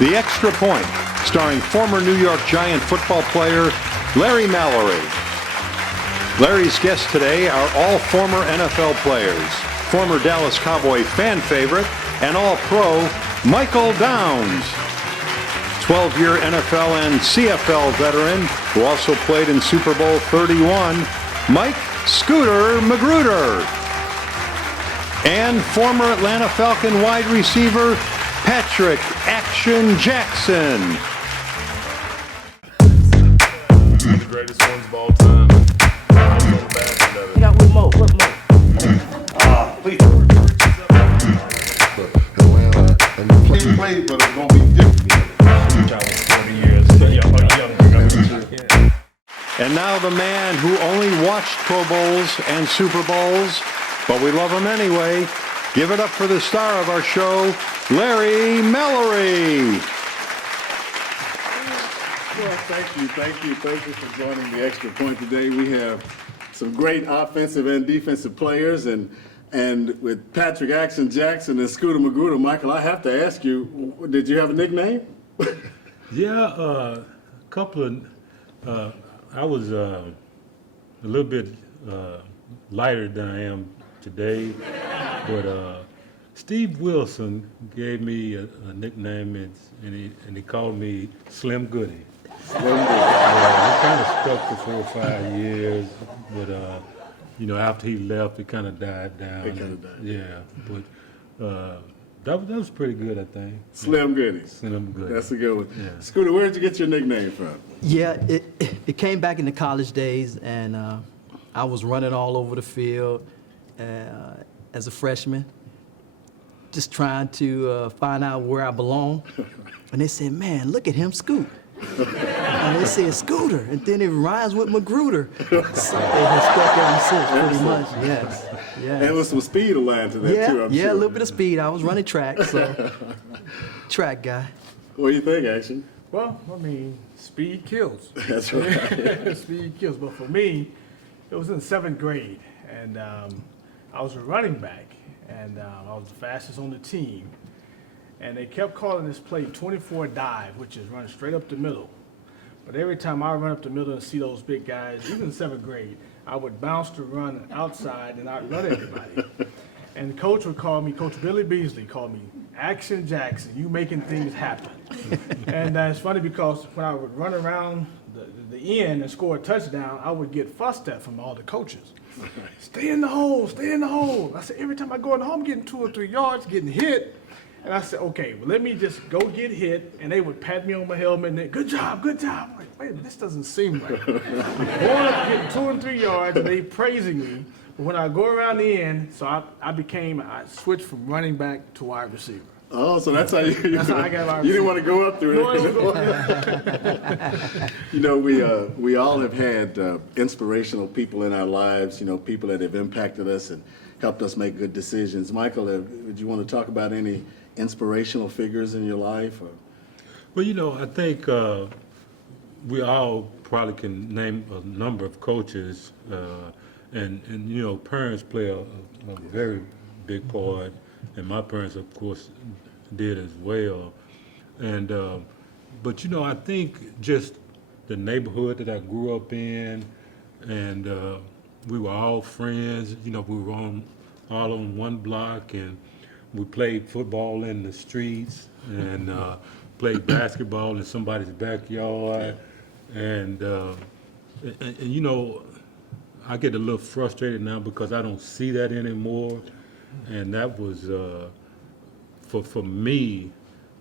The Extra Point, starring former New York Giant football player Larry Mallory. Larry's guests today are all former NFL players, former Dallas Cowboy fan favorite, and all-pro Michael Downs, 12-year NFL and CFL veteran who also played in Super Bowl 31, Mike Scooter McGruder, and former Atlanta Falcon wide receiver Patrick Action Jackson. The greatest ones of all time. You got one more. What more? Please. Atlanta, and the played, but it's gonna be different. 40 years younger. And now the man who only watched Pro Bowls and Super Bowls, but we love him anyway. Give it up for the star of our show, Larry Mallory. Well, thank you for joining the Extra Point today. We have some great offensive and defensive players, and with Patrick Action Jackson and Scooter McGruder. Michael, I have to ask you, did you have a nickname? Yeah, a couple of. I was a little bit lighter than I am today, but Steve Wilson gave me a nickname, and he called me Slim Goody. Slim Goody. It kind of stuck for 4 or 5 years, but after he left, it kind of died down. It kind of died. Yeah, but that was pretty good, I think. Slim Goody. Slim Goody. That's a good one. Yeah. Scooter, where did you get your nickname from? Yeah, it came back in the college days, and I was running all over the field as a freshman, just trying to find out where I belong. And they said, "Man, look at him scoot." And they said Scooter, and then it rhymes with McGruder. So it has stuck ever since, pretty much. Yes. And there was some speed aligned to that too, I'm sure. Yeah, a little bit of speed. I was running track, so track guy. What do you think, Action? Well, I mean, speed kills. That's right. Speed kills. But for me, it was in 7th grade, and I was a running back, and I was the fastest on the team. And they kept calling this play 24 dive, which is running straight up the middle. But every time I run up the middle and see those big guys, even in 7th grade, I would bounce to run outside and outrun everybody. And the coach would call me, Coach Billy Beasley called me, Action Jackson, you making things happen. And it's funny because when I would run around the end and score a touchdown, I would get fussed at from all the coaches. Stay in the hole, stay in the hole. I said, every time I go in the hole, I'm getting 2 or 3 yards, getting hit. And I said, okay, well, let me just go get hit. And they would pat me on my helmet and then, good job, good job. I'm like, wait a minute, this doesn't seem right. Going up, getting 2 and 3 yards, and they praising me. But when I go around the end, so I switched from running back to wide receiver. Oh, so that's how you I got wide you didn't receiver. want to go up through it. We all have had inspirational people in our lives, people that have impacted us and helped us make good decisions. Michael, would you want to talk about any inspirational figures in your life? Or? Well, I think we all probably can name a number of coaches, and parents play a very big part, and my parents, of course, did as well. And but I think just the neighborhood that I grew up in, and we were all friends. We were all on one block, and we played football in the streets and played basketball in somebody's backyard. And I get a little frustrated now because I don't see that anymore. And that was, for me,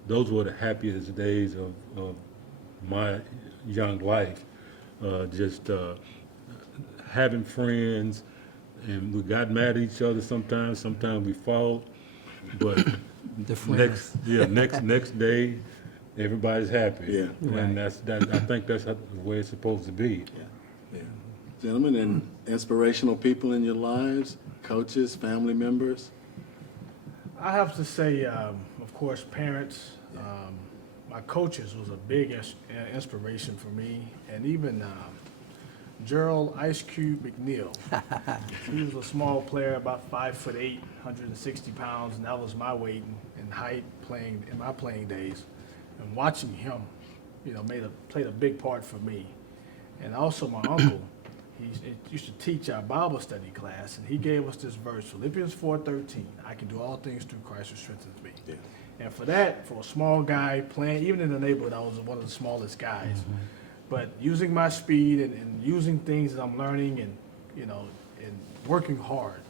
those were the happiest days of my young life. Just having friends, and we got mad at each other sometimes we fought, but next day, everybody's happy. Yeah. And I think that's the way it's supposed to be. Yeah. Gentlemen, and inspirational people in your lives, coaches, family members? I have to say, of course, parents. My coaches was a big inspiration for me, and even Gerald Ice Cube McNeil. He was a small player, about 5'8", 160 pounds, and that was my weight and height in my playing days. And watching him, played a big part for me. And also my uncle, he used to teach our Bible study class, and he gave us this verse, Philippians 4:13, I can do all things through Christ who strengthens me. Yeah. And for that, for a small guy playing, even in the neighborhood, I was one of the smallest guys. But using my speed and using things that I'm learning and, and working hard,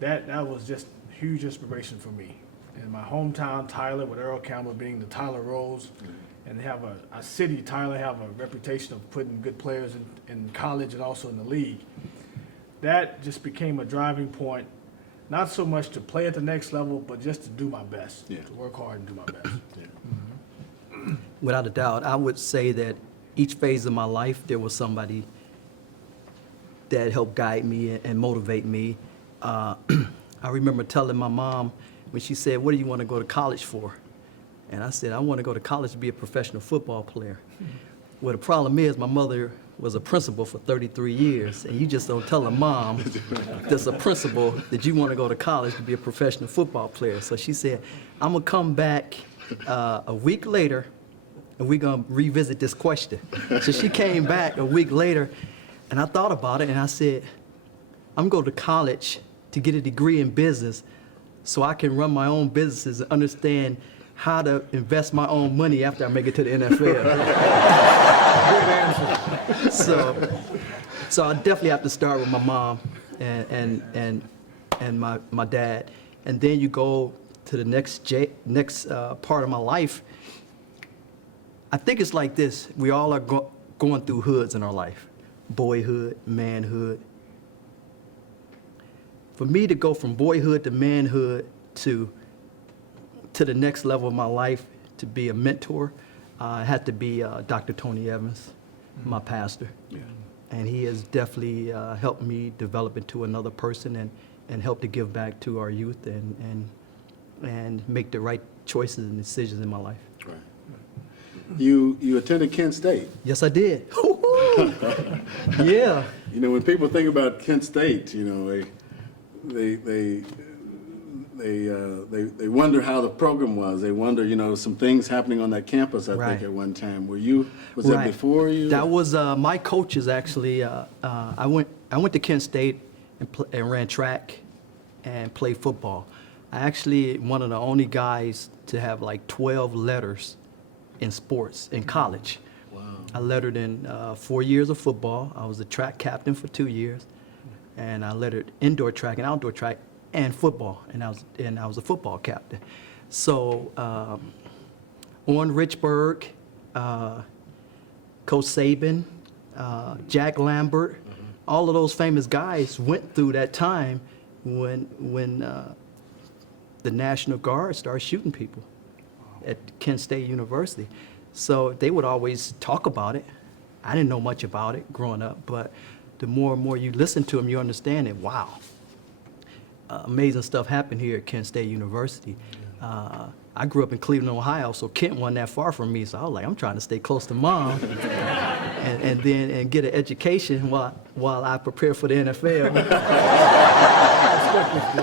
that was just huge inspiration for me. In my hometown, Tyler, with Earl Campbell being the Tyler Rose, and have a city, Tyler, have a reputation of putting good players in college and also in the league. That just became a driving point, not so much to play at the next level, but just to do my best, to work hard and do my best. Without a doubt, I would say that each phase of my life, there was somebody that helped guide me and motivate me. I remember telling my mom when she said, "What do you want to go to college for?" And I said, "I want to go to college to be a professional football player." Well, the problem is my mother was a principal for 33 years, and you just don't tell a mom that's a principal that you want to go to college to be a professional football player. So she said, "I'm going to come back a week later, and we're going to revisit this question." So she came back a week later, and I thought about it, and I said, "I'm going to college to get a degree in business so I can run my own businesses and understand how to invest my own money after I make it to the NFL." So I definitely have to start with my mom and my dad, and then you go to the next part of my life. I think it's like this: we all are going through hoods in our life, boyhood, manhood. For me to go from boyhood to manhood to the next level of my life, to be a mentor, it had to be Dr. Tony Evans, my pastor. Yeah. And he has definitely helped me develop into another person and help to give back to our youth and make the right choices and decisions in my life. Right. You attended Kent State. Yes, I did. Yeah. When people think about Kent State, they wonder how the program was. They wonder, some things happening on that campus, I think, at one time. Was that before you? That was my coaches, actually. I went to Kent State and ran track and played football. I actually one of the only guys to have like 12 letters in sports in college. Wow. I lettered in 4 years of football. I was the track captain for 2 years, and I lettered indoor track and outdoor track and football, and I was a football captain. So Orrin Richburg, Coach Saban, Jack Lambert, all of those famous guys went through that time when the National Guard started shooting people at Kent State University. So they would always talk about it. I didn't know much about it growing up, but the more and more you listen to them, you understand it. Wow. Amazing stuff happened here at Kent State University. I grew up in Cleveland, Ohio, so Kent wasn't that far from me. So I was like, I'm trying to stay close to mom, and get an education while I prepare for the NFL.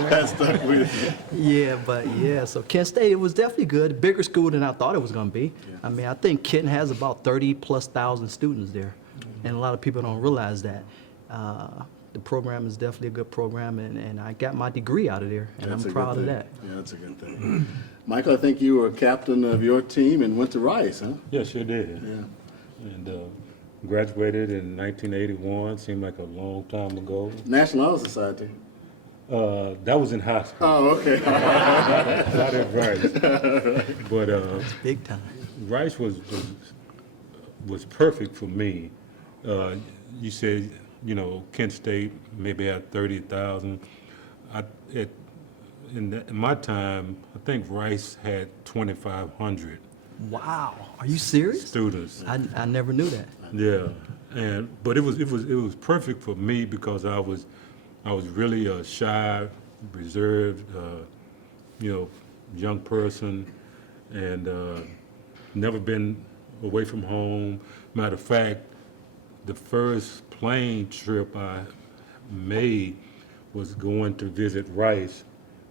That stuck with you. So Kent State, it was definitely good. Bigger school than I thought it was going to be. Yeah. I mean, I think Kent has about 30,000+ students there, and a lot of people don't realize that. The program is definitely a good program, and I got my degree out of there, and That's I'm a proud good of thing. that. Yeah, that's a good thing. Michael, I think you were captain of your team and went to Rice, huh? Yes, sure did. Yeah. And graduated in 1981, seemed like a long time ago. National Honor Society. That was in high school, Oh, okay. not at Rice. But Big time. Rice was perfect for me. You said, Kent State maybe had 30,000. In my time, I think Rice had 2,500 Wow. Are you serious? students. I never knew that. Yeah, but it was perfect for me because I was really a shy, reserved, young person, and never been away from home. Matter of fact, the first plane trip I made was going to visit Rice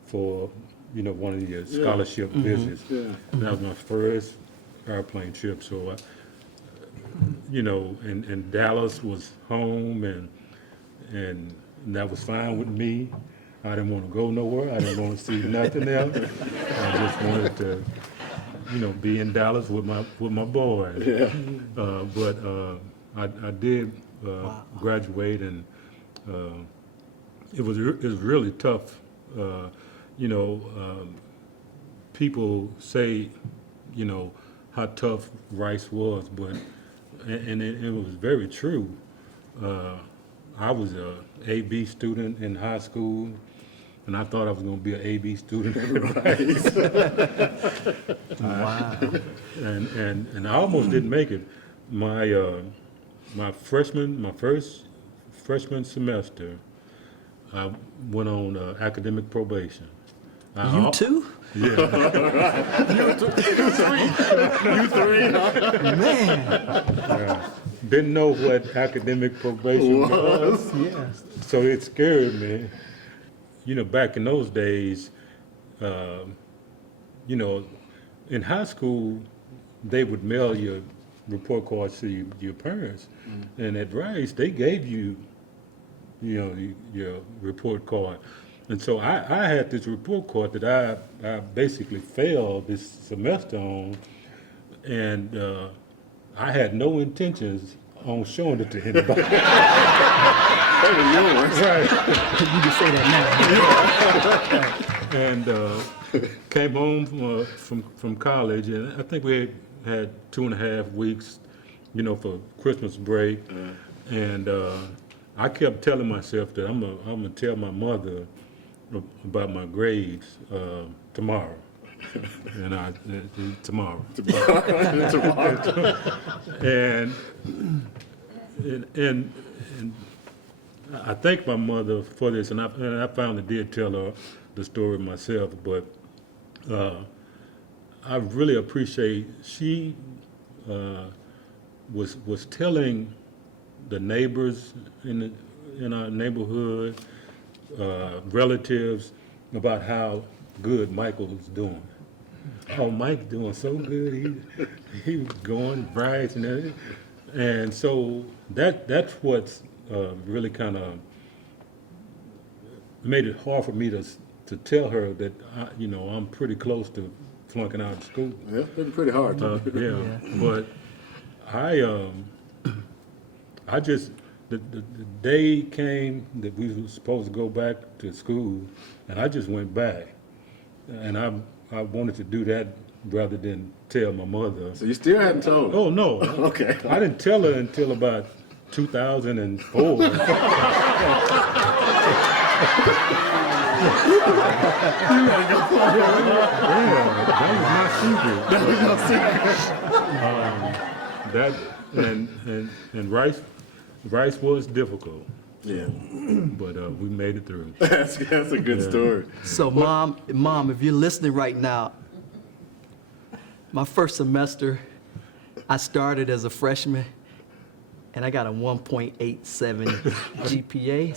for, one of your scholarship visits. Yeah. That was my first airplane trip. So, you know, and Dallas was home, and that was fine with me. I didn't want to go nowhere. I didn't want to see nothing else. I just wanted to, you know, be in Dallas with my boys. Yeah. But I did graduate, and it was really tough. You know, people say, you know, how tough Rice was, but and it was very true. I was a AB student in high school, and I thought I was going to be an AB student at Rice. Wow. And I almost didn't make it. My first freshman semester, I went on academic probation. You too? You three, huh? Man. Didn't know what academic probation was, Yes. so it scared me. You know, back in those days, you know, in high school, they would mail your report cards to your parents, and at Rice, they gave you, you know, your report card. And so I had this report card that I basically failed this semester on, and I had no intentions on showing it to anybody. Right. You can say that now. And came home from college, and I think we had 2.5 weeks, you know, for Christmas break. And I kept telling myself that I'm gonna tell my mother about my grades tomorrow. And tomorrow. And I thank my mother for this, and I finally did tell her the story myself. But I really appreciate she was telling the neighbors in our neighborhood, relatives, about how good Michael was doing. Oh, Mike's doing so good. He was going right and everything. And so that's what's really kind of made it hard for me to tell her that you know, I'm pretty close to flunking out of school. Yeah, it's been pretty hard. Yeah, but I just the day came that we were supposed to go back to school, and I just went back, and I wanted to do that rather than tell my mother. So you still hadn't told her? Oh no, Okay. I didn't tell her until about 2004. Yeah, that was my secret. That and Rice was difficult, Yeah. but we made it through. That's a good story. So, Mom, if you're listening right now, my first semester, I started as a freshman, and I got a 1.87 GPA.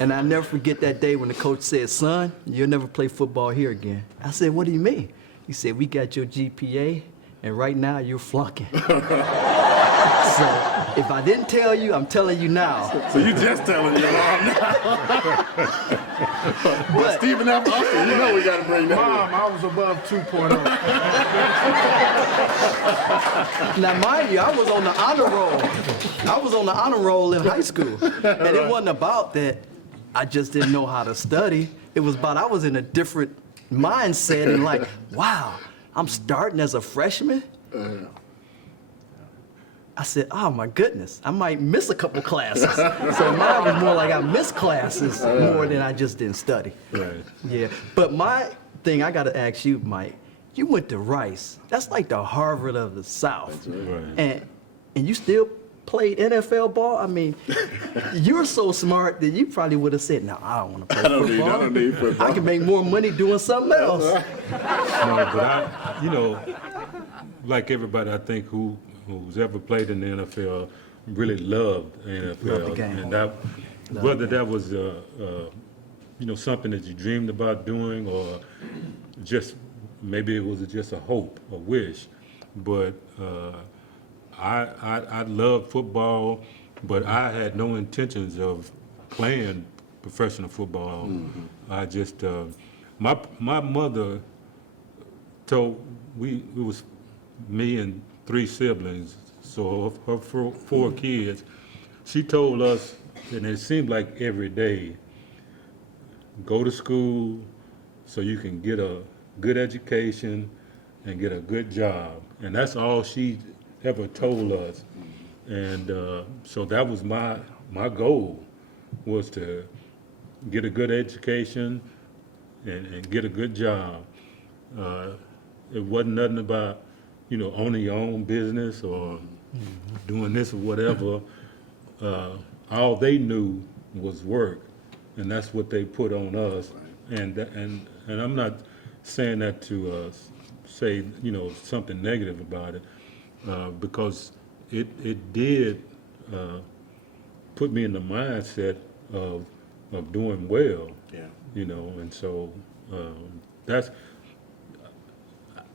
And I never forget that day when the coach said, "Son, you'll never play football here again." I said, "What do you mean?" He said, "We got your GPA, and right now you're flunking." So if I didn't tell you, I'm telling you now. So you just telling your mom now. But Stephen F. Austin, you know we got to bring that Mom, I was above 2.0. Now, mind you, I was on the honor roll. I was on the honor roll in high school. And it wasn't about that I just didn't know how to study. It was about I was in a different mindset and like, wow, I'm starting as a freshman? I said, oh my goodness, I might miss a couple classes. So mine was more like I missed classes more than I just didn't study. Right. Yeah, but my thing, I gotta ask you, Mike, you went to Rice. That's like the Harvard of the South. Right. And you still played NFL ball? I mean, you're so smart that you probably would have said, no, I don't want to play football. I don't need football. I can make more money doing something else. No, but you know, like everybody, I think who's ever played in the NFL really loved the NFL. Loved the game. And that, whether that was, you know, something that you dreamed about doing, or just maybe it was just a hope, a wish. but I loved football, but I had no intentions of playing professional football. I just my mother told it was me and 3 siblings, so of her 4 kids. She told us, and it seemed like every day, go to school so you can get a good education and get a good job. And that's all she ever told us. And so that was my goal, was to get a good education and get a good job. It wasn't nothing about, owning your own business or doing this or whatever. All they knew was work, and that's what they put on us. And I'm not saying that to say something negative about it, because it did put me in the mindset of doing well. Yeah. And so that's.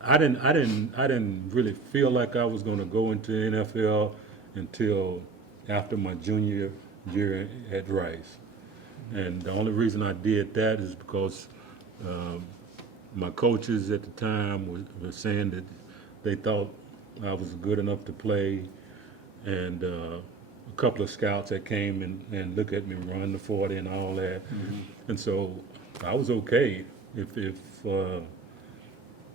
I didn't really feel like I was going to go into the NFL until after my junior year at Rice. And the only reason I did that is because my coaches at the time were saying that they thought I was good enough to play, and a couple of scouts that came and looked at me run the 40 and all that. And so I was okay.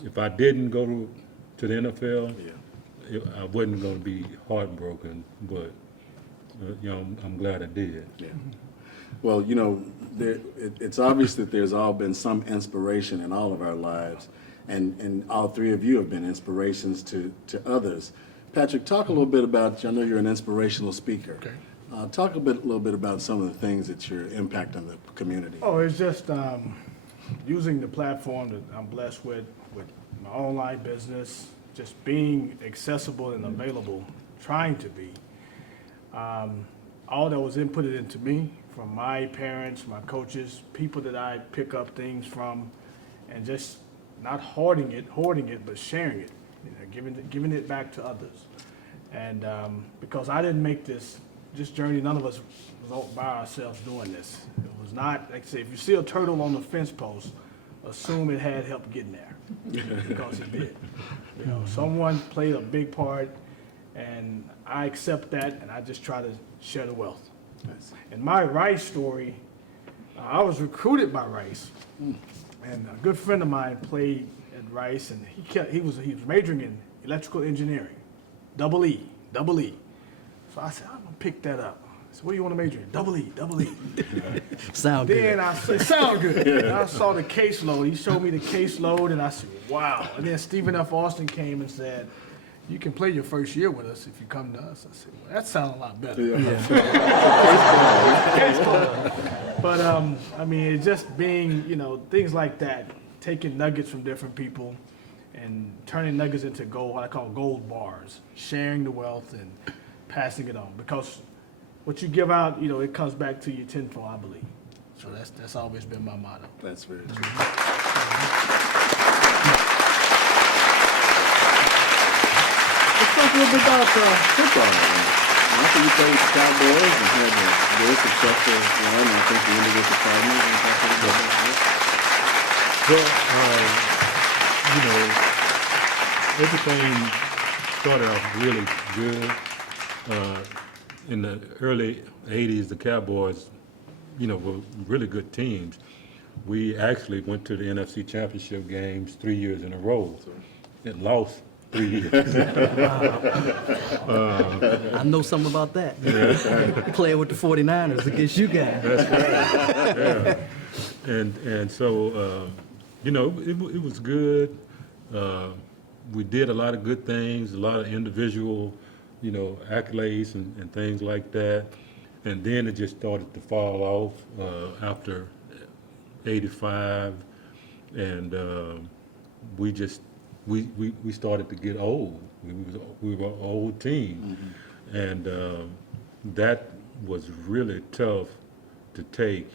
If I didn't go to the NFL, I wasn't going to be heartbroken, but I'm glad I did. Yeah. Well, it's obvious that there's all been some inspiration in all of our lives, and all 3 of you have been inspirations to others. Patrick, talk a little bit about, I know you're an inspirational speaker. Okay. Talk a little bit about some of the things that you're impacting the community. Oh, it's just using the platform that I'm blessed with my online business, just being accessible and available, trying to be. All that was inputted into me from my parents, my coaches, people that I pick up things from, and just not hoarding it, but sharing it, giving it back to others. And because I didn't make this journey, none of us was by ourselves doing this. It was not, like I say, if you see a turtle on the fence post, assume it had help getting there, because it did. Someone played a big part, and I accept that, and I just try to share the wealth. Nice. In my Rice story, I was recruited by Rice, and a good friend of mine played at Rice, and he was majoring in electrical engineering, double E. So I said, I'm gonna pick that up. I said, what do you want to major in? Double E. Sound good. Then I said, sound good. And I saw the caseload. He showed me the caseload, and I said, wow. And then Stephen F. Austin came and said, you can play your first year with us if you come to us. I said, well, that sounds a lot better. But I mean, it's just being, things like that, taking nuggets from different people and turning nuggets into gold, what I call gold bars, sharing the wealth and passing it on. Because what you give out, it comes back to you tenfold, I believe. So that's always been my motto. That's very true. Let's talk a little bit about football. After you played the Cowboys and had a very successful run, I think you ended with the Cardinals. And talk a little bit about that. Everything started off really good. In the early 80s, the Cowboys, were really good teams. We actually went to the NFC Championship games 3 years in a row and lost 3 years. I know something about that. Playing with the 49ers against you guys. That's right. Yeah. And so, it was good. We did a lot of good things, a lot of individual, accolades and things like that. And then it just started to fall off after 85, and we started to get old. We were an old team, and that was really tough to take.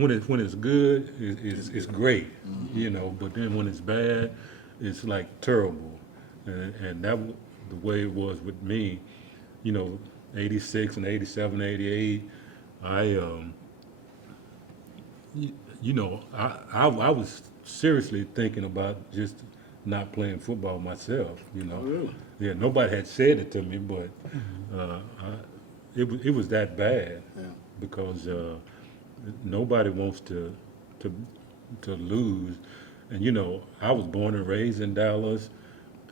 when it's good, it's great, you know. But then when it's bad, it's like terrible, and that the way it was with me, you know, 86 and 87, 88. You know, I was seriously thinking about just not playing football myself. You know, really? Yeah, nobody had said it to me, but it was that bad because nobody wants to lose. And you know, I was born and raised in Dallas,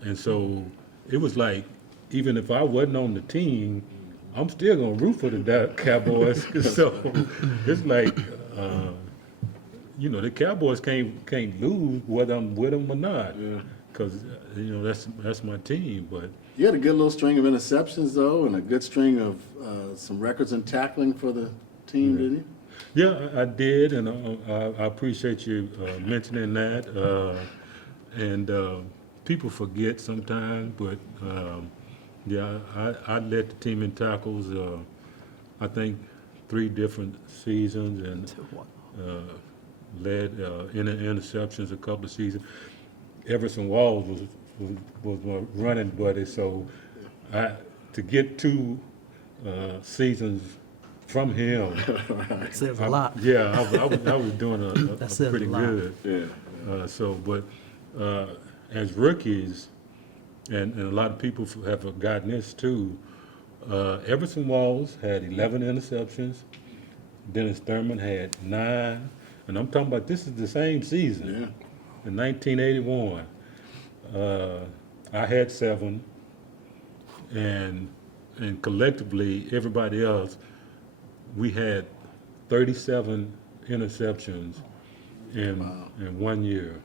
and so it was like, even if I wasn't on the team, I'm still gonna root for the Cowboys. So it's like, you know, the Cowboys can't lose whether I'm with them or not, because you know that's my team. But You had a good little string of interceptions, though, and a good string of some records in tackling for the team, didn't you? yeah, I did, and I appreciate you mentioning that. And people forget sometimes, but yeah, I led the team in tackles. I think 3 different seasons, and led in interceptions a couple of seasons. Everson Walls was my running buddy, so to get 2 seasons from him. That says a lot. Yeah, I was doing a says pretty a lot. good. But as rookies, and a lot of people have forgotten this too, Everson Walls had 11 interceptions. Dennis Thurman had 9. And I'm talking about, this is the same season, in 1981. I had 7, and collectively, everybody else, we had 37 interceptions in 1 year.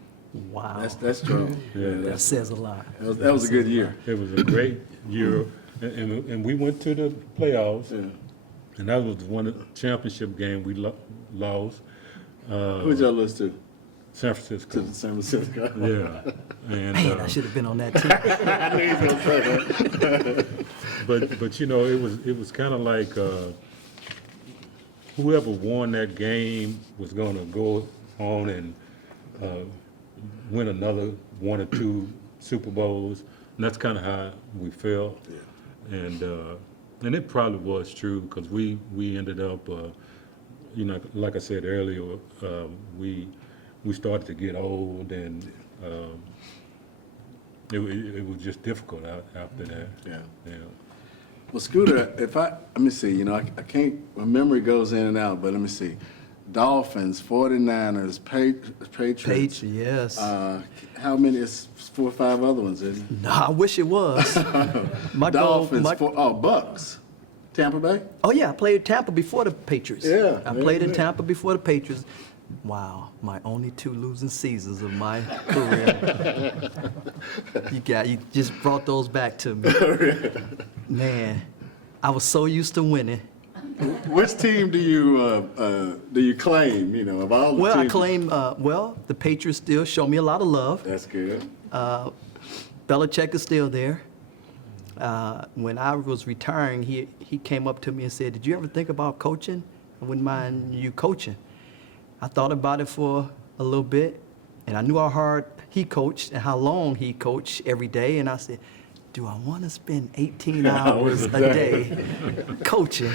Wow. That's true. That says a lot. That was a good year. It was a great year, and we went to the playoffs, and that was one of the championship game we lost. Who'd y'all lose to? San Francisco. To San Francisco. Yeah, and Man, I should have been on that team. I knew he was going to say that. but you know, it was kind of like whoever won that game was going to go on and win another 1 or 2 Super Bowls, and that's kind of how we felt. And it probably was true, because we ended up, you know, like I said earlier, we started to get old, and it was just difficult after that. Yeah. Yeah. Well, Scooter, let me see, you know, I can't, my memory goes in and out, but let me see. Dolphins, 49ers, Patriots. Yes. How many? It's 4 or 5 other ones, isn't it? No, I wish it was. My goal, Dolphins, Bucks. Tampa Bay? oh yeah, I played Tampa before the Patriots. Yeah, I there played you in go. Tampa before the Patriots. Wow, my only 2 losing seasons of my career. You just brought those back to me. Man, I was so used to winning. Which team do you claim, you know, of all the Well, teams? I claim, the Patriots still show me a lot of love. That's good. Belichick is still there. When I was retiring, he came up to me and said, "Did you ever think about coaching? I wouldn't mind you coaching." I thought about it for a little bit, and I knew how hard he coached and how long he coached every day, and I said, do I want to spend 18 hours a day coaching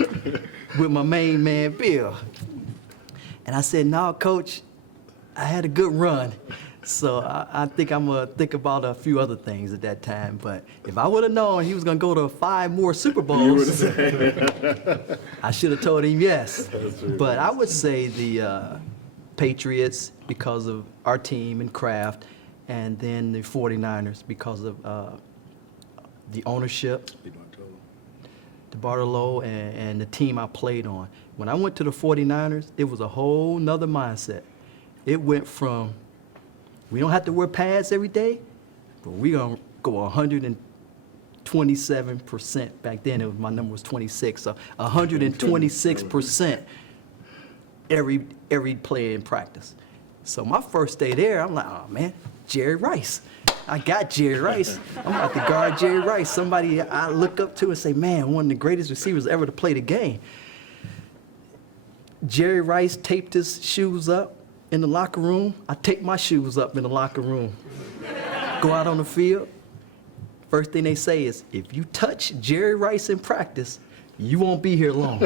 with my main man, Bill? And I said, no, Coach, I had a good run. So I think I'm going to think about a few other things at that time. But if I would have known he was going to go to 5 more Super Bowls, I should have told him yes. But I would say the Patriots because of our team and Kraft, and then the 49ers because of the ownership, DeBartolo, and the team I played on. When I went to the 49ers, it was a whole nother mindset. It went from, we don't have to wear pads every day, but we're going to go 127%. Back then, my number was 26, so 126% every play in practice. So my first day there, I'm like, oh, man, Jerry Rice. I got Jerry Rice. I'm about to guard Jerry Rice, somebody I look up to and say, man, one of the greatest receivers ever to play the game. Jerry Rice taped his shoes up in the locker room. I taped my shoes up in the locker room. Go out on the field. First thing they say is, if you touch Jerry Rice in practice, you won't be here long.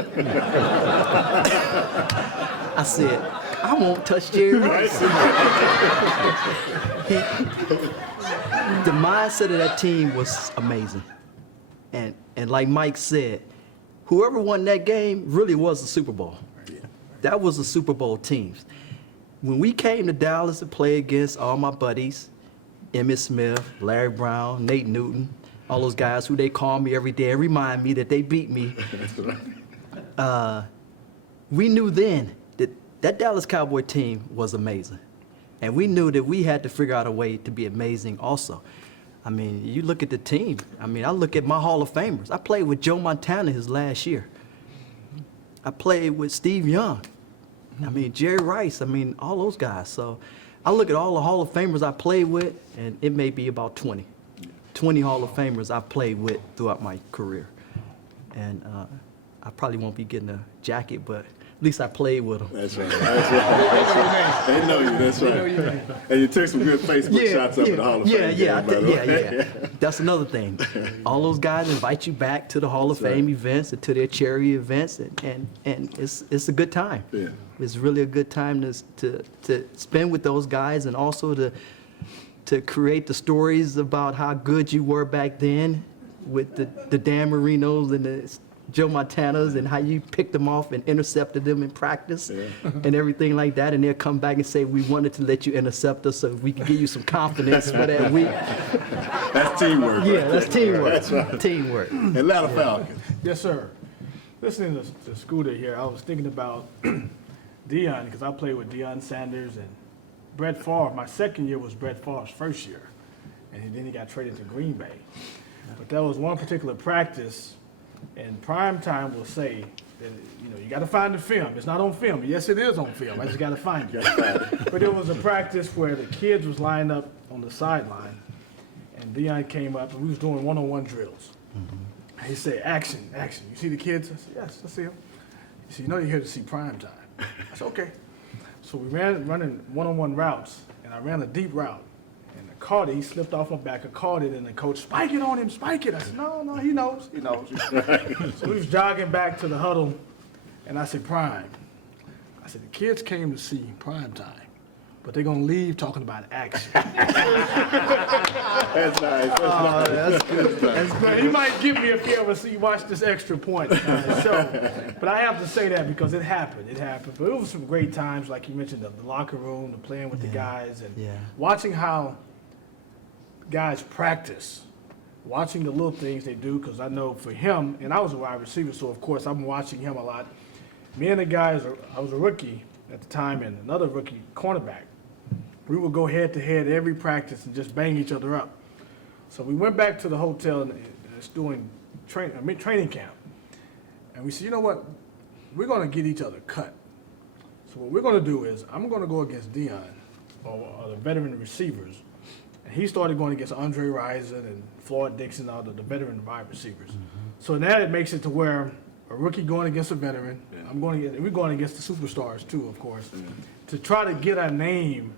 I said, I won't touch Jerry Rice. The mindset of that team was amazing. And like Mike said, whoever won that game really was the Super Bowl. That was a Super Bowl team. When we came to Dallas to play against all my buddies, Emmitt Smith, Larry Brown, Nate Newton, all those guys who they call me every day and remind me that they beat me. We knew then that Dallas Cowboy team was amazing. And we knew that we had to figure out a way to be amazing also. I mean, you look at the team. I mean, I look at my Hall of Famers. I played with Joe Montana his last year. I played with Steve Young. I mean, Jerry Rice. I mean, all those guys. So I look at all the Hall of Famers I played with, and it may be about 20 Hall of Famers I played with throughout my career. And I probably won't be getting a jacket, but at least I played with them. That's right. They know you. That's right. And you took some good Facebook shots up at the Hall of Fame. Yeah. That's another thing. All those guys invite you back to the Hall of Fame events and to their charity events, and it's a good time. Yeah. It's really a good time to spend with those guys, and also to create the stories about how good you were back then with the Dan Marinos and the Joe Montanas, and how you picked them off and intercepted them in practice and everything like that. And they'll come back and say, we wanted to let you intercept us so we could give you some confidence for that week. That's teamwork. Yeah, right that's there. teamwork. That's right. Teamwork. Atlanta Falcons. Yes, sir. Listening to Scooter here, I was thinking about Deion, because I played with Deion Sanders and Brett Favre. My second year was Brett Favre's first year, and then he got traded to Green Bay. But there was one particular practice, and prime time will say that, you got to find the film. It's not on film. Yes, it is on film. I just got to find it. But it was a practice where the kids was lined up on the sideline, and Deion came up, and we was doing one-on-one drills. And he said, action, action. You see the kids? I said, yes, I see them. He said, you're here to see prime time. I said, okay. So we running one-on-one routes, and I ran a deep route. And I caught it. He slipped off my back. I caught it, and the coach, spike it on him, spike it. I said, no, he knows. So we was jogging back to the huddle, and I said, prime. I said, the kids came to see prime time, but they're going to leave talking about action. That's nice. That's good. That's great. He might give me a favor so you watch this extra point show. But I have to say that because it happened. It happened. But it was some great times, like you mentioned, the locker room, the playing with the guys, and watching how guys practice, watching the little things they do, because I know for him, and I was a wide receiver, so of course I'm watching him a lot. Me and the guys, I was a rookie at the time, and another rookie cornerback. We would go head-to-head every practice and just bang each other up. So we went back to the hotel, and it's doing training camp. And we said, you know what? We're going to get each other cut. So what we're going to do is I'm going to go against Deion, or the veteran receivers. And he started going against Andre Rison and Floyd Dixon, all the veteran wide receivers. So now it makes it to where a rookie going against a veteran, we're going against the superstars too, of course, to try to get our name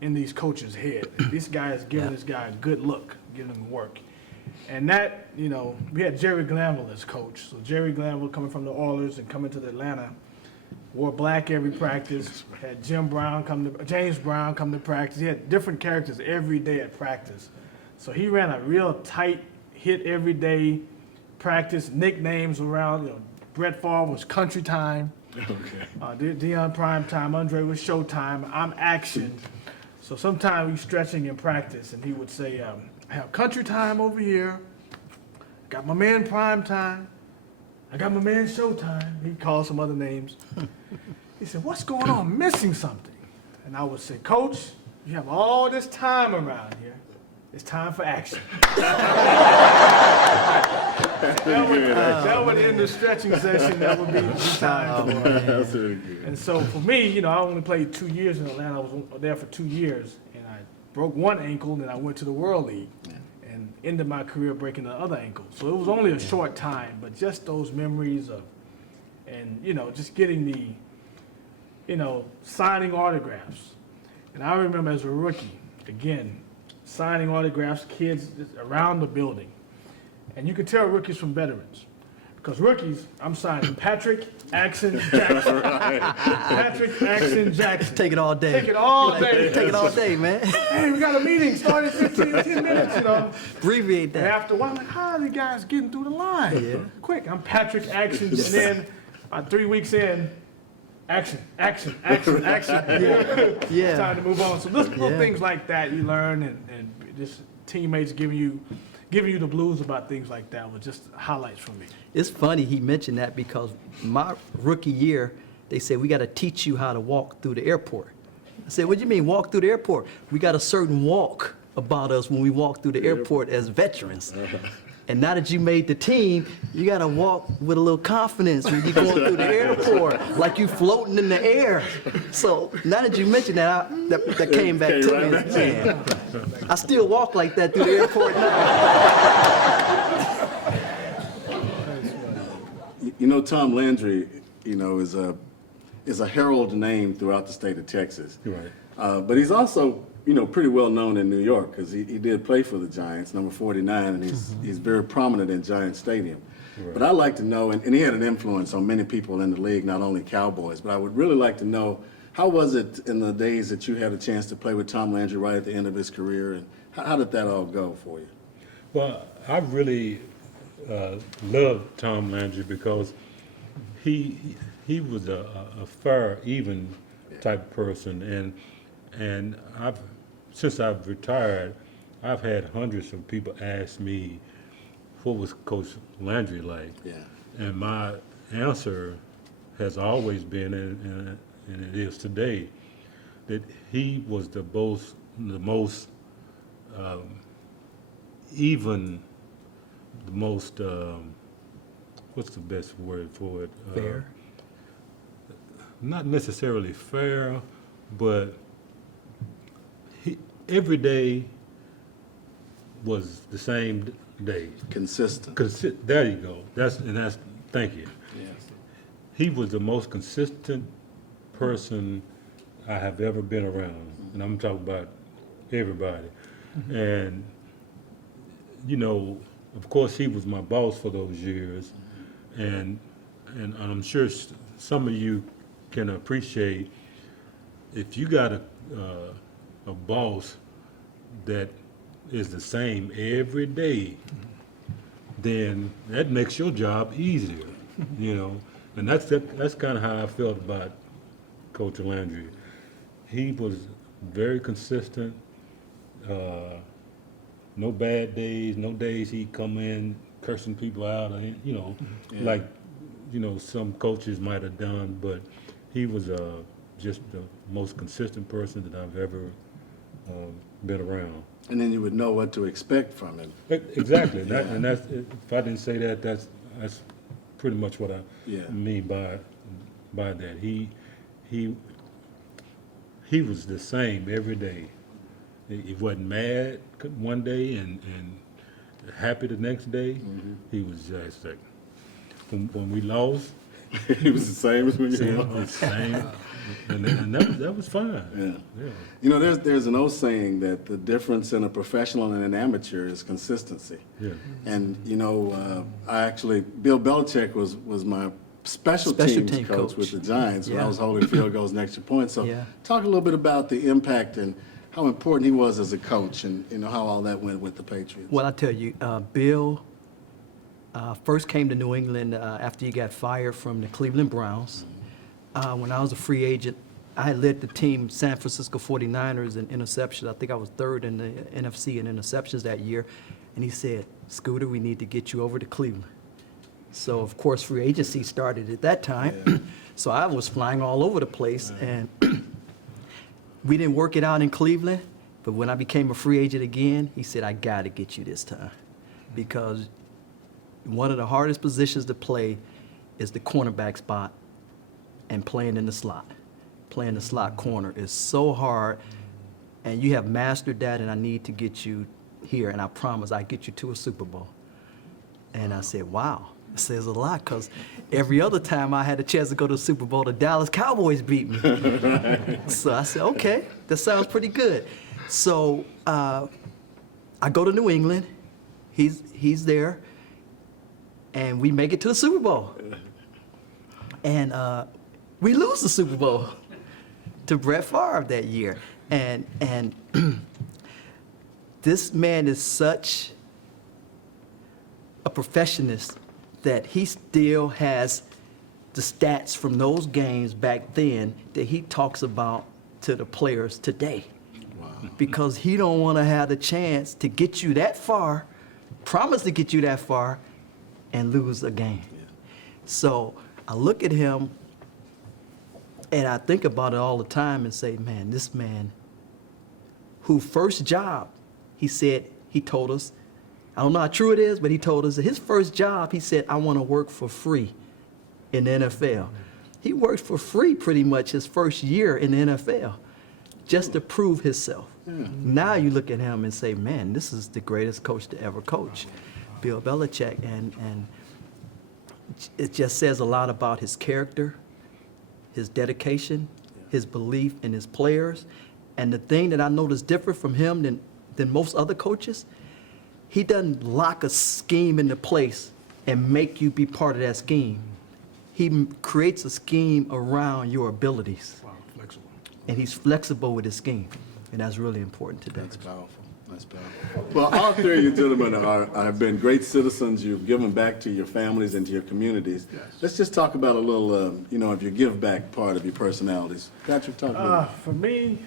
in these coaches' head. This guy is giving this guy a good look, giving him work. And that, we had Jerry Glanville as coach. So Jerry Glanville coming from the Oilers and coming to Atlanta, wore black every practice, had James Brown come to practice. He had different characters every day at practice. So he ran a real tight hit every day practice, nicknames around. Brett Favre was Country Time. Deion Prime Time. Andre was Showtime. I'm Action. So sometimes we stretching in practice, and he would say, I have Country Time over here. I got my man Prime Time. I got my man Showtime. He'd call some other names. He said, what's going on? I'm missing something. And I would say, Coach, you have all this time around here. It's time for action. That would end the stretching session. That would be time. That's really good. And so for me, I only played 2 years in Atlanta. I was there for 2 years, and I broke one ankle, and then I went to the World League and ended my career breaking the other ankle. So it was only a short time, but just those memories of, and just getting signing autographs. And I remember as a rookie, again, signing autographs, kids around the building. And you could tell rookies from veterans. Because rookies, I'm signing Patrick Axon Jackson. Patrick Axon Jackson. Take it all day. Take it all day. Take it all day, man. Hey, we got a meeting starting in 10 minutes, Abbreviate And that. after a while, I'm like, how are the guys getting through the line? Yeah. Quick, I'm Patrick Action. And then 3 weeks in, action. Yeah. Yeah. It's time to move on. So little Yeah. things like that you learn, and just teammates giving you the blues about things like that was just highlights for me. It's funny he mentioned that because my rookie year, they said, we got to teach you how to walk through the airport. I said, what do you mean walk through the airport? We got a certain walk about us when we walk through the airport as veterans. And now that you made the team, you got to walk with a little confidence when you're going through the airport, like you floating in the air. So now that you mentioned that, that came back to me. Man, I still walk like that through the airport now. Tom Landry, is a herald name throughout the state of Texas. Right. But he's also, pretty well known in New York because he did play for the Giants, number 49, and he's very prominent in Giant Stadium. Right. But I'd like to know, and he had an influence on many people in the league, not only Cowboys, but I would really like to know, how was it in the days that you had a chance to play with Tom Landry right at the end of his career, and how did that all go for you? Well, I really loved Tom Landry because he was a fair, even type person, and since I've retired, I've had hundreds of people ask me, what was Coach Landry like? Yeah. And my answer has always been, and it is today, that he was the most even, the most, what's the best word for it? Fair. Not necessarily fair, but every day was the same day. Consistent. There you go. Thank you. Yes. He was the most consistent person I have ever been around, and I'm talking about everybody. And of course, he was my boss for those years, and I'm sure some of you can appreciate if you got a boss that is the same every day, then that makes your job easier, And that's kind of how I felt about Coach Landry. He was very consistent. No bad days, no days he'd come in cursing people out, like some coaches might have done. But he was just the most consistent person that I've ever been around. And then you would know what to expect from him. Exactly, and that's, if I didn't say that, that's pretty much what I mean by that. He was the same every day. He wasn't mad one day and happy the next day. He was just like, when we lost, He was the same as when you were the same, and that was fine. Yeah. There's an old saying that the difference in a professional and an amateur is consistency. Yeah. And Bill Belichick was my special teams team coach with the Giants when I Yeah. was holding field goals and extra points. So Yeah. talk a little bit about the impact and how important he was as a coach, and how all that went with the Patriots. Well, I tell you, Bill first came to New England after he got fired from the Cleveland Browns. When I was a free agent, I had led the team, San Francisco 49ers, in interceptions. I think I was third in the NFC in interceptions that year. And he said, Scooter, we need to get you over to Cleveland. So, of course, free agency started at that time. So I was flying all over the place. And we didn't work it out in Cleveland. But when I became a free agent again, he said, I got to get you this time. Because one of the hardest positions to play is the cornerback spot and playing in the slot. Playing the slot corner is so hard, and you have mastered that, and I need to get you here, and I promise I'll get you to a Super Bowl. And I said, wow. It says a lot because every other time I had a chance to go to the Super Bowl, the Dallas Cowboys beat me. So I said, okay, that sounds pretty good. So I go to New England. He's there, and we make it to the Super Bowl. And we lose the Super Bowl to Brett Favre that year. And this man is such a perfectionist that he still has the stats from those games back then that he talks about to the players today. Wow. Because he don't want to have the chance to get you that far, promise to get you that far, and lose a game. Yeah. So I look at him and I think about it all the time and say, man, this man, who first job, he told us, I don't know how true it is, but he told us that his first job, he said, I want to work for free in the NFL. He worked for free pretty much his first year in the NFL just to prove himself. Now you look at him and say, man, this is the greatest coach to ever coach, Bill Belichick. And it just says a lot about his character, his dedication, his belief in his players. And the thing that I noticed different from him than most other coaches, he doesn't lock a scheme into place and make you be part of that scheme. He creates a scheme around your abilities. Wow, flexible. And he's flexible with his scheme. And that's really important today. That's powerful. That's powerful. Well, all three of you gentlemen have been great citizens. You've given back to your families and to your communities. Yes. Let's just talk about a little, of your give back part of your personalities. Patrick, talk about it. For me,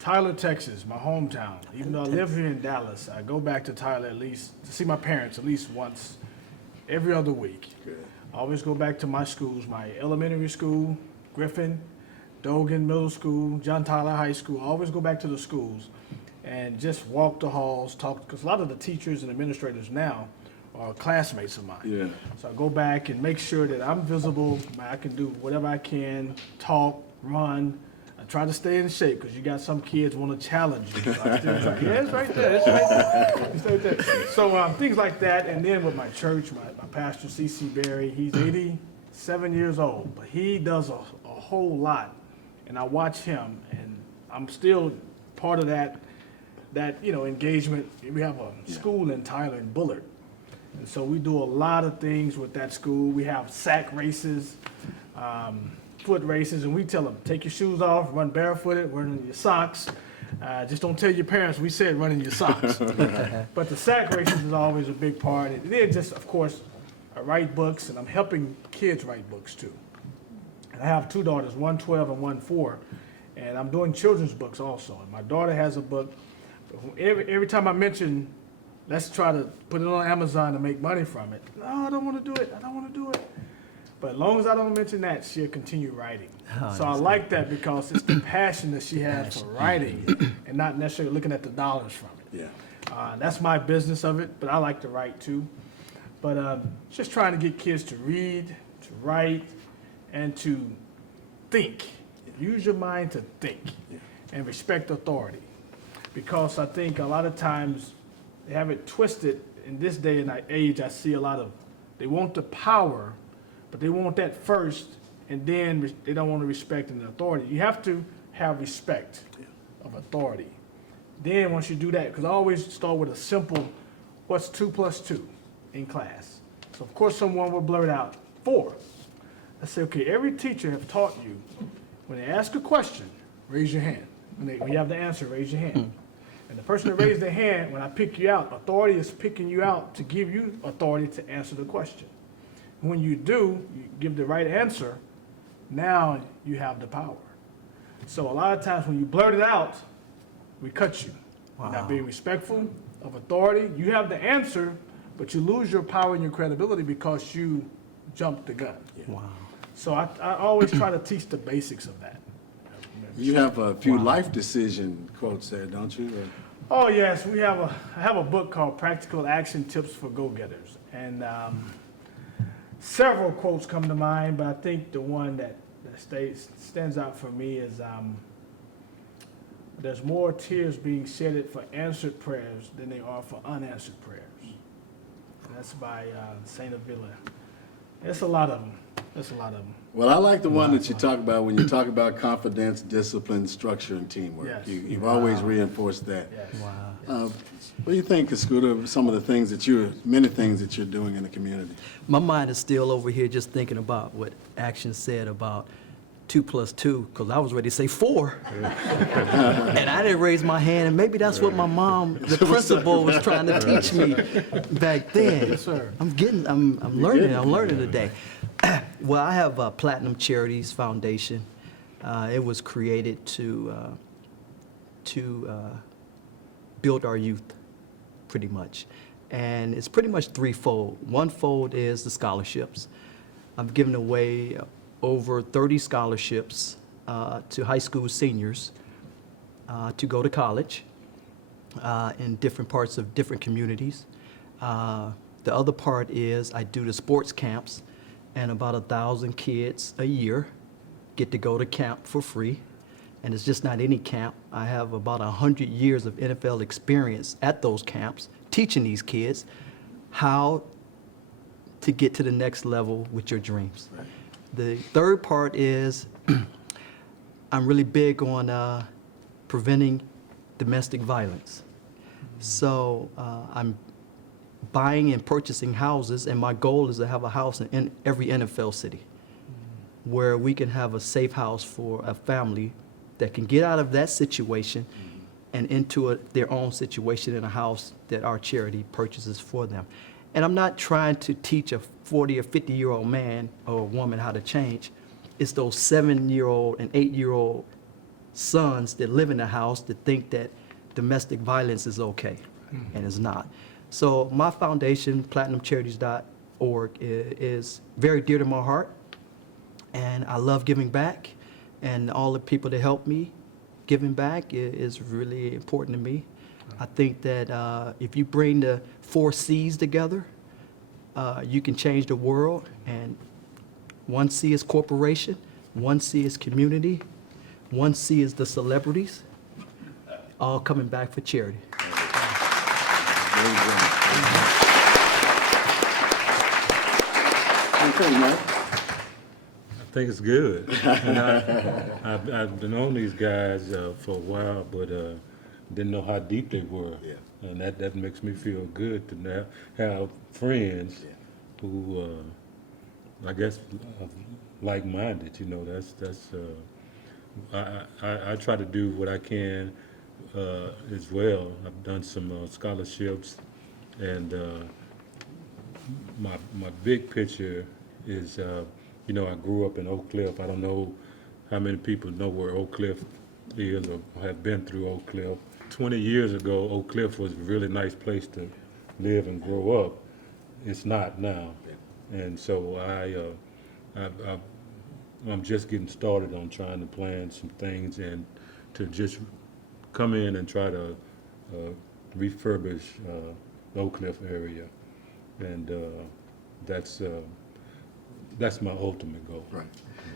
Tyler, Texas, my hometown. Even though I live here in Dallas, I go back to Tyler at least to see my parents at least once every other week. Good. I always go back to my schools, my elementary school, Griffin, Dogan Middle School, John Tyler High School. I always go back to the schools and just walk the halls, talk, because a lot of the teachers and administrators now are classmates of mine. Yeah. So I go back and make sure that I'm visible. I can do whatever I can, talk, run. I try to stay in shape because you got some kids want to challenge you. So I still try. Yeah, it's right there. It's right there. It's right there. So things like that. And then with my church, my pastor, C.C. Berry, he's 87 years old, but he does a whole lot. And I watch him, and I'm still part of that engagement. We have a school in Tyler in Bullard. And so we do a lot of things with that school. We have sack races, foot races, and we tell them, take your shoes off, run barefooted, run in your socks. Just don't tell your parents we said run in your socks. But the sack races is always a big part. And then just, of course, I write books, and I'm helping kids write books too. And I have two daughters, one 12 and one 4, and I'm doing children's books also. And my daughter has a book. Every time I mention, let's try to put it on Amazon to make money from it. No, I don't want to do it. I don't want to do it. But as long as I don't mention that, she'll continue writing. So I like that because it's the passion that she has for writing and not necessarily looking at the dollars from it. Yeah. That's my business of it, but I like to write too. But just trying to get kids to read, to write, and to think. Use your mind to think and respect authority. Because I think a lot of times they have it twisted in this day and age. I see a lot of, they want the power, but they want that first, and then they don't want to respect and authority. You have to have respect of authority. Then once you do that, because I always start with a simple, what's 2 plus 2 in class? So of course someone will blurt out 4. I say, okay, every teacher have taught you, when they ask a question, raise your hand. When you have the answer, raise your hand. And the person that raised their hand, when I pick you out, authority is picking you out to give you authority to answer the question. When you do, you give the right answer, now you have the power. So a lot of times when you blurt it out, we cut you. Wow. You're not being respectful of authority. You have the answer, but you lose your power and your credibility because you jumped the gun. Yeah. Wow. So I always try to teach the basics of that. You have a few life decision quotes there, don't you? Oh yes, I have a book called Practical Action Tips for Go-Getters, and several quotes come to mind, but I think the one that stands out for me is there's more tears being shedded for answered prayers than there are for unanswered prayers. That's by Saint Avila. It's a lot of them. It's a lot of them. Well, I like the one that you talk about when you talk about confidence, discipline, structure, and teamwork. Yes. You've always reinforced that. Yes. Wow. What do you think, Scooter, of some of the things that many things that you're doing in the community? My mind is still over here just thinking about what Action said about 2 + 2, because I was ready to say 4. And I didn't raise my hand, and maybe that's what my mom, the principal, was trying to teach me back then. Yes, sir. I'm learning today. Well, I have Platinum Charities Foundation. It was created to build our youth, pretty much. And it's pretty much threefold. One fold is the scholarships. I've given away over 30 scholarships to high school seniors to go to college in different parts of different communities. The other part is I do the sports camps, and about 1,000 kids a year get to go to camp for free. And it's just not any camp. I have about 100 years of NFL experience at those camps, teaching these kids how to get to the next level with your dreams. Right. The third part is I'm really big on preventing domestic violence. So I'm buying and purchasing houses, and my goal is to have a house in every NFL city where we can have a safe house for a family that can get out of that situation and into their own situation in a house that our charity purchases for them. And I'm not trying to teach a 40 or 50-year-old man or woman how to change. It's those 7-year-old and 8-year-old sons that live in the house that think that domestic violence is okay, and it's not. So my foundation, platinumcharities.org, is very dear to my heart, and I love giving back, and all the people that help me giving back is really important to me. I think that if you bring the 4 C's together, you can change the world. And 1 C is corporation, 1 C is community, 1 C is the celebrities, all coming back for charity. Okay, Mike. I think it's good. And I've been on these guys for a while, but didn't know how deep they were. Yeah. And that makes me feel good to now have friends who, I guess, like-minded. You know, I try to do what I can as well. I've done some scholarships, and my big picture is, you know, I grew up in Oak Cliff. I don't know how many people know where Oak Cliff is or have been through Oak Cliff. 20 years ago, Oak Cliff was a really nice place to live and grow up. It's not now. And so I'm just getting started on trying to plan some things and to just come in and try to refurbish the Oak Cliff area. And that's my ultimate goal. Right.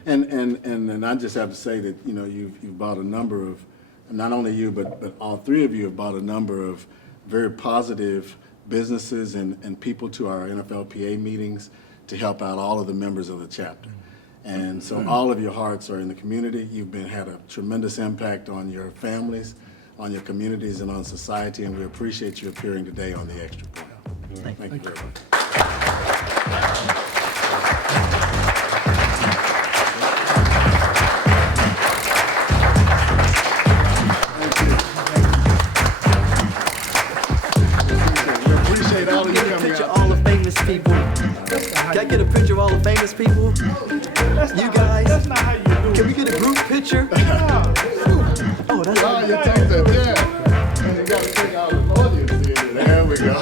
And I just have to say that, you know, you've bought a number of, not only you, but all 3 of you have bought a number of very positive businesses and people to our NFLPA meetings to help out all of the members of the chapter. And so all of your hearts are in the community. You've had a tremendous impact on your families, on your communities, and on society, and we appreciate you appearing today on The Extra Point. Thank you very much. We appreciate all of you Get a coming picture of out. all the famous people. Can I get a picture of all the famous people? You guys? That's not how you do it. Can we get a group picture? Oh, that's Oh, you take that, yeah. And you got to take out the audience here. There we go.